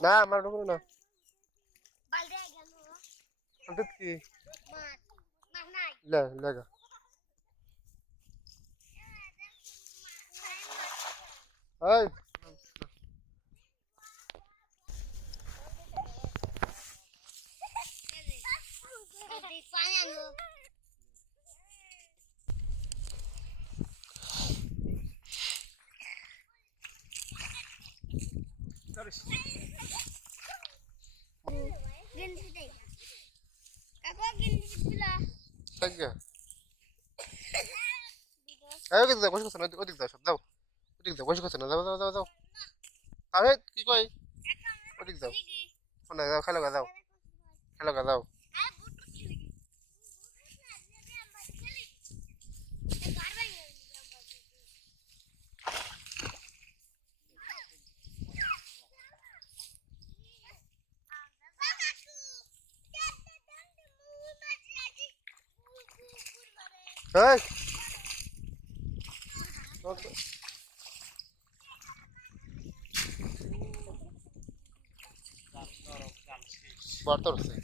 না আমার ঢুকুন না কি লাগা এই ওদিক যাও বসে কথা না ওদিক যাও সব যাও ওদিক যাও বসে কথা না যাও যাও যাও যাও আরে কি কই ওদিক যাও কোন যাও খেলো গা যাও খেলো গা যাও এই বার্তা হচ্ছে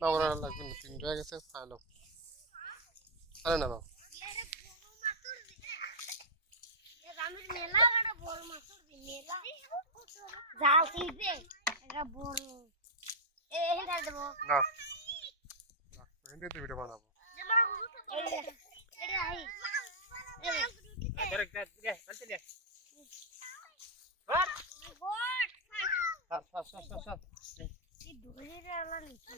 না ওরা লাগবে না 3 টাকা গেছে ফাইলো আরে না বাবা জাল ছিলবে এটা বড় এটা দেব না এন্ড ভিডিও বানাবো এটা আই ডাইরেক্ট দে চল দে বট সর এই দুধের আলা নিচে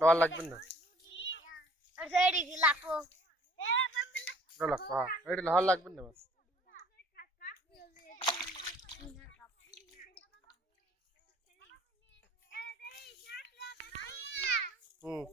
ডলার লাগবে না আর সাইডে কি লাগবো ডলার হ্যাঁ এটা লাল লাগবে না বাস হুম